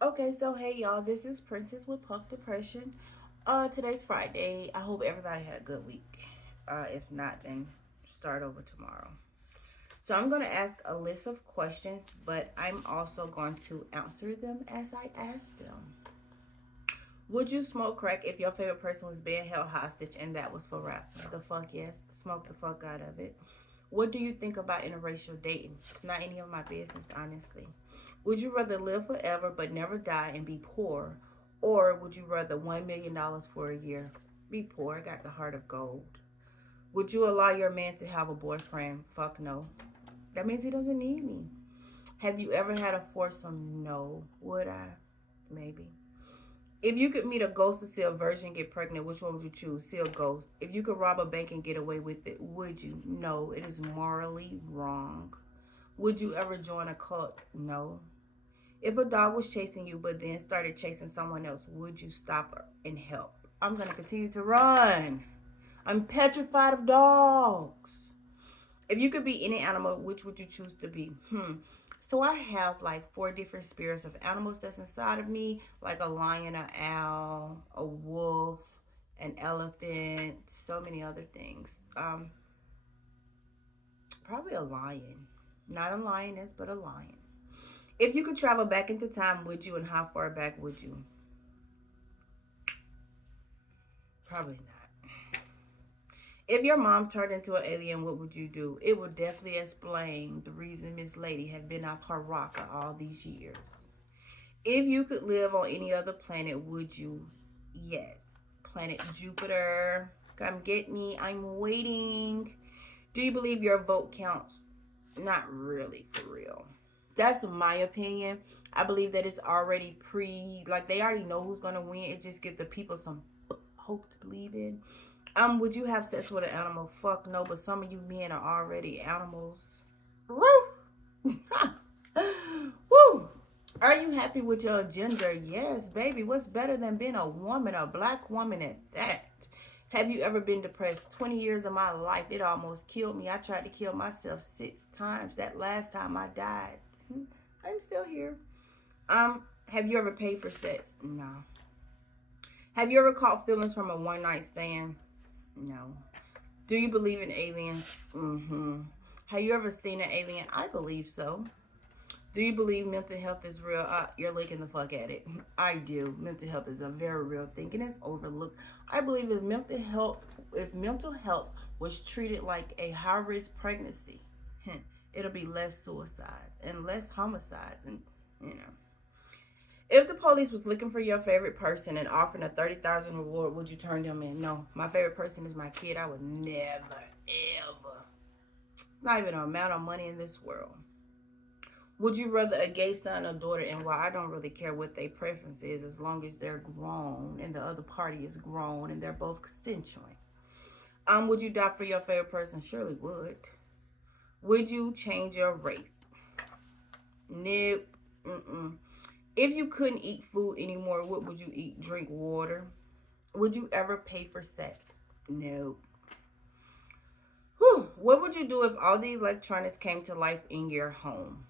Okay, so hey y'all, this is Princess with Puck Depression. Today's Friday. I hope everybody had a good week. If not, then start over tomorrow. So I'm gonna ask a list of questions, but I'm also going to answer them as I ask them. Would you smoke crack if your favorite person was being held hostage and that was for ransom? The fuck yes. Smoke the fuck out of it. What do you think about interracial dating? It's not any of my business, honestly. Would you rather live forever but never die and be poor? Or would you rather $1 million for a year? Be poor, I got the heart of gold. Would you allow your man to have a boyfriend? Fuck no. That means he doesn't need me. Have you ever had a foursome? No. Would I? Maybe. If you could meet a ghost to see a virgin get pregnant, which one would you choose? See a ghost. If you could rob a bank and get away with it, would you? No, it is morally wrong. Would you ever join a cult? No. If a dog was chasing you but then started chasing someone else, would you stop her and help? I'm going to continue to run. I'm petrified of dogs. If you could be any animal, which would you choose to be? So I have like four different spirits of animals that's inside of me, like a lion, an owl, a wolf, an elephant, so many other things. Probably a lion. Not a lioness, but a lion. If you could travel back into time, would you, and how far back would you? Probably not. If your mom turned into an alien, what would you do? It would definitely explain the reason Miss Lady had been off her rocker all these years. If you could live on any other planet, would you? Yes. Planet Jupiter. Come get me. I'm waiting. Do you believe your vote counts? Not really, for real. That's my opinion. I believe that it's already like they already know who's gonna win. It just gives the people some hope to believe in. Would you have sex with an animal? Fuck no, but some of you men are already animals. Woo! Woo! Are you happy with your gender? Yes, baby. What's better than being a woman, a black woman at that? Have you ever been depressed? 20 years of my life, it almost killed me. I tried to kill myself 6 times. That last time I died. I'm still here. Have you ever paid for sex? No. Have you ever caught feelings from a one night stand? No. Do you believe in aliens? Mm-hmm. Have you ever seen an alien? I believe so. Do you believe mental health is real? You're looking the fuck at it. I do. Mental health is a very real thing and it's overlooked. I believe if mental health was treated like a high risk pregnancy, it'll be less suicides and less homicides and you know. If the police was looking for your favorite person and offering a 30,000 reward, would you turn them in? No. My favorite person is my kid. I would never, ever. It's not even an amount of money in this world. Would you rather a gay son or daughter? And while I don't really care what their preference is, as long as they're grown and the other party is grown and they're both consensual. Would you die for your favorite person? Surely would. Would you change your race? Nope. Mm-mm. If you couldn't eat food anymore, what would you eat? Drink water. Would you ever pay for sex? Nope. Whew. What would you do if all the electronics came to life in your home?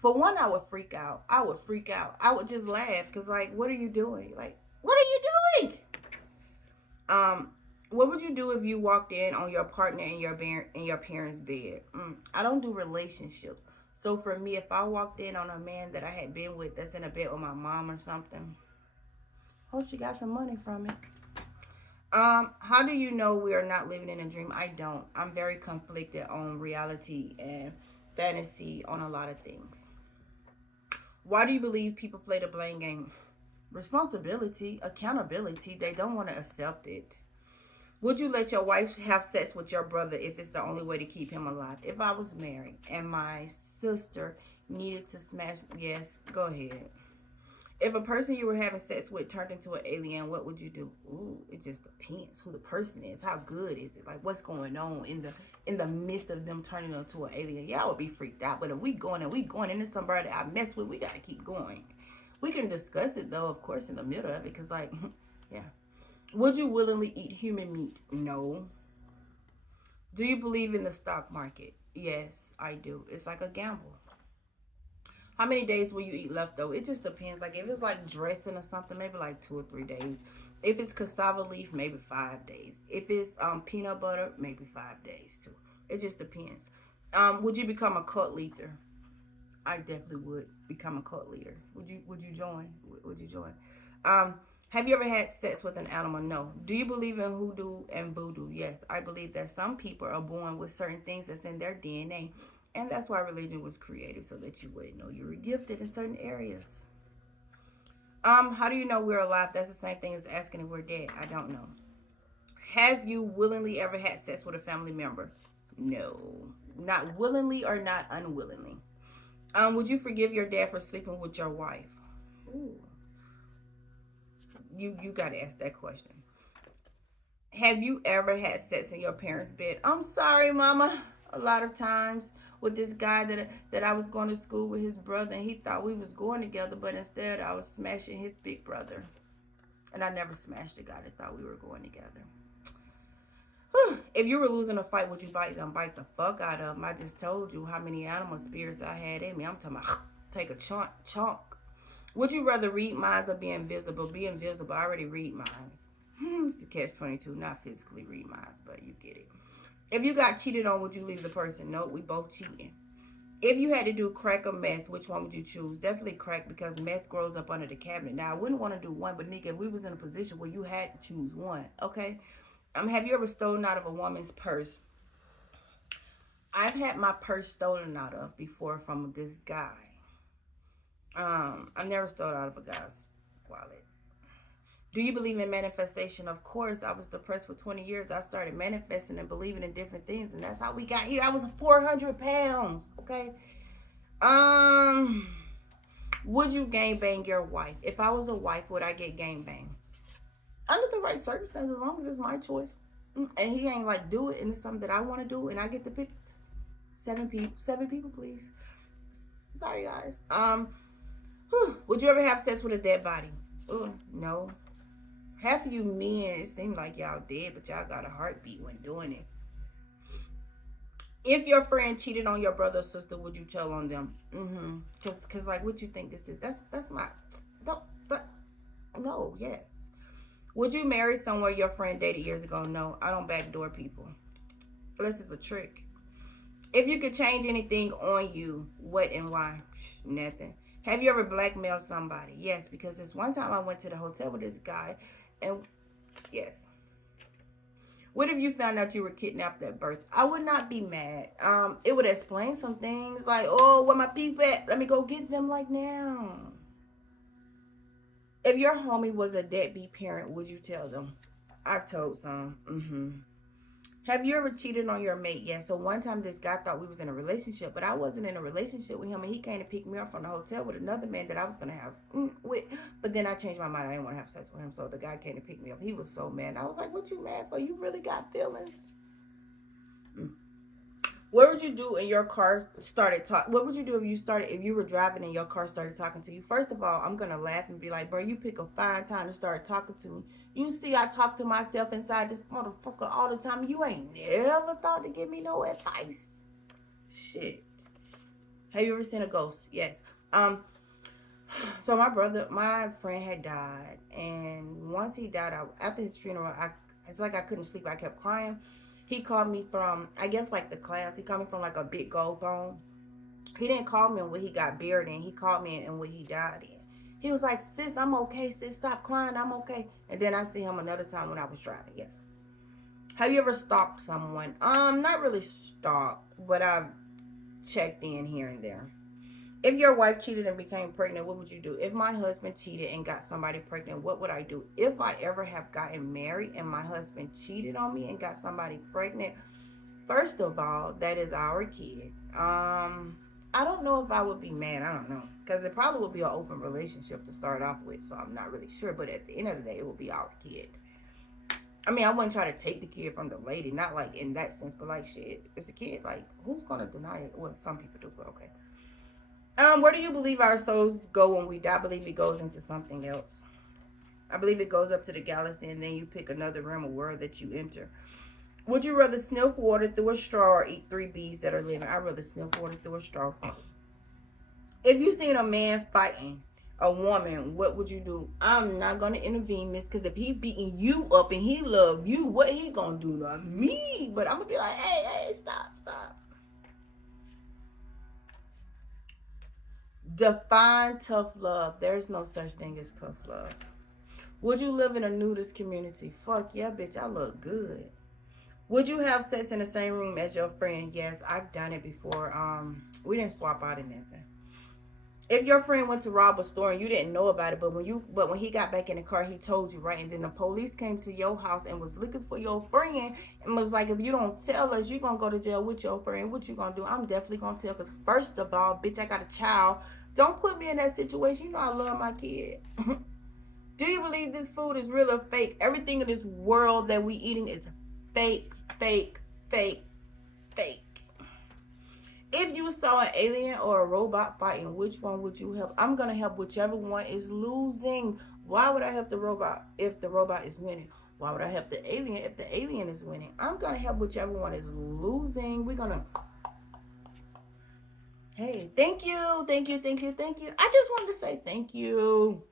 For one, I would freak out. I would freak out. I would just laugh because, like, what are you doing? Like, what are you doing? Um, what would you do if you walked in on your partner in your parents' bed? I don't do relationships. So for me, if I walked in on a man that I had been with that's in a bed with my mom or something, hope she got some money from it. How do you know we are not living in a dream? I don't. I'm very conflicted on reality and fantasy on a lot of things. Why do you believe people play the blame game? Responsibility, accountability. They don't want to accept it. Would you let your wife have sex with your brother if it's the only way to keep him alive? If I was married and my sister needed to smash, yes, go ahead. If a person you were having sex with turned into an alien, what would you do? Ooh, it just depends who the person is. How good is it? Like what's going on in the midst of them turning into an alien? Yeah, I would be freaked out. But if we going into somebody that I mess with, we gotta keep going. We can discuss it though, of course, in the middle of it, cause like, yeah. Would you willingly eat human meat? No. Do you believe in the stock market? Yes, I do. It's like a gamble. How many days will you eat leftover? It just depends. Like if it's like dressing or something, maybe like 2 or 3 days. If it's cassava leaf, maybe 5 days. If it's peanut butter, maybe 5 days too. It just depends. Would you become a cult leader? I definitely would become a cult leader. Would you join? Would you join? Um, have you ever had sex with an animal? No. Do you believe in hoodoo and voodoo? Yes. I believe that some people are born with certain things that's in their DNA. And that's why religion was created, so that you would know you were gifted in certain areas. How do you know we're alive? That's the same thing as asking if we're dead. I don't know. Have you willingly ever had sex with a family member? No. Not willingly or not unwillingly. Would you forgive your dad for sleeping with your wife? Ooh. You gotta ask that question. Have you ever had sex in your parents' bed? I'm sorry, mama. A lot of times with this guy that I was going to school with, his brother, and he thought we was going together, but instead I was smashing his big brother. And I never smashed the guy that thought we were going together. If you were losing a fight, would you bite them? Bite the fuck out of them. I just told you how many animal spirits I had in me. I'm talking about take a chunk. Would you rather read minds or be invisible? Be invisible. I already read minds. It's a catch 22. Not physically read minds, but you get it. If you got cheated on, would you leave the person? Nope, we both cheating. If you had to do crack or meth, which one would you choose? Definitely crack, because meth grows up under the cabinet. Now, I wouldn't want to do one, but nigga, if we was in a position where you had to choose one, okay? Have you ever stolen out of a woman's purse? I've had my purse stolen out of before from this guy. I never stole out of a guy's wallet. Do you believe in manifestation? Of course. I was depressed for 20 years. I started manifesting and believing in different things, and that's how we got here. I was 400 pounds. Okay. Um, would you gang bang your wife? If I was a wife, would I get gang bang? Under the right circumstances, as long as it's my choice. And he ain't like do it, and it's something that I want to do, and I get to pick 7 people, please. Sorry, guys. Would you ever have sex with a dead body? No. Half of you men, it seems like y'all dead, but y'all got a heartbeat when doing it. If your friend cheated on your brother or sister, would you tell on them? Cause like, what you think this is? That's my don't. No, yes. Would you marry someone your friend dated years ago? No, I don't backdoor people. Unless it's a trick. If you could change anything on you, what and why? Nothing. Have you ever blackmailed somebody? Yes, because this one time I went to the hotel with this guy, and yes. What if you found out you were kidnapped at birth? I would not be mad. It would explain some things like, oh, where my people at? Let me go get them like now. If your homie was a deadbeat parent, would you tell them? I've told some. Have you ever cheated on your mate? Yeah. So one time this guy thought we was in a relationship, but I wasn't in a relationship with him, and he came to pick me up from the hotel with another man that I was gonna have with. But then I changed my mind. I didn't want to have sex with him, so the guy came to pick me up. He was so mad. I was like, "What you mad for? You really got feelings?" What would you do in your car started talk? What would you do if you were driving and your car started talking to you? First of all, I'm gonna laugh and be like, bro, you pick a fine time to start talking to me. You see, I talk to myself inside this motherfucker all the time. You ain't never thought to give me no advice. Shit. Have you ever seen a ghost? Yes. So my friend had died, and once he died, after his funeral, it's like I couldn't sleep. I kept crying. He called me from, I guess, like the class. He called me from like a big gold phone. He didn't call me in what he got buried in. He called me in what he died in. He was like, sis, I'm okay. Sis, stop crying. I'm okay. And then I see him another time when I was driving. Yes. Have you ever stalked someone? Not really stalked, but I've checked in here and there. If your wife cheated and became pregnant, what would you do? If my husband cheated and got somebody pregnant, what would I do? If I ever have gotten married and my husband cheated on me and got somebody pregnant, first of all, that is our kid. I don't know if I would be mad. I don't know. Because it probably would be an open relationship to start off with, so I'm not really sure. But at the end of the day, it will be our kid. I mean, I wouldn't try to take the kid from the lady. Not like in that sense, but like, shit, it's a kid. Like, who's going to deny it? Well, some people do, but okay. Where do you believe our souls go when we die? I believe it goes into something else. I believe it goes up to the galaxy, and then you pick another realm of world that you enter. Would you rather sniff water through a straw or eat 3 bees that are living? I'd rather sniff water through a straw. If you seen a man fighting a woman, what would you do? I'm not gonna intervene, miss, because if he beating you up and he love you, what he gonna do to me? But I'm gonna be like, hey, stop. Define tough love. There's no such thing as tough love. Would you live in a nudist community? Fuck yeah, bitch, I look good. Would you have sex in the same room as your friend? Yes, I've done it before. We didn't swap out or nothing. If your friend went to rob a store and you didn't know about it, but when he got back in the car, he told you, right? And then the police came to your house and was looking for your friend and was like, if you don't tell us, you're gonna go to jail with your friend. What you gonna do? I'm definitely gonna tell, because first of all, bitch, I got a child. Don't put me in that situation. You know I love my kid. Do you believe this food is real or fake? Everything in this world that we eating is fake, fake, fake, fake. If you saw an alien or a robot fighting, which one would you help? I'm going to help whichever one is losing. Why would I help the robot if the robot is winning? Why would I help the alien if the alien is winning? I'm going to help whichever one is losing. We're going to... Hey, thank you. I just wanted to say thank you.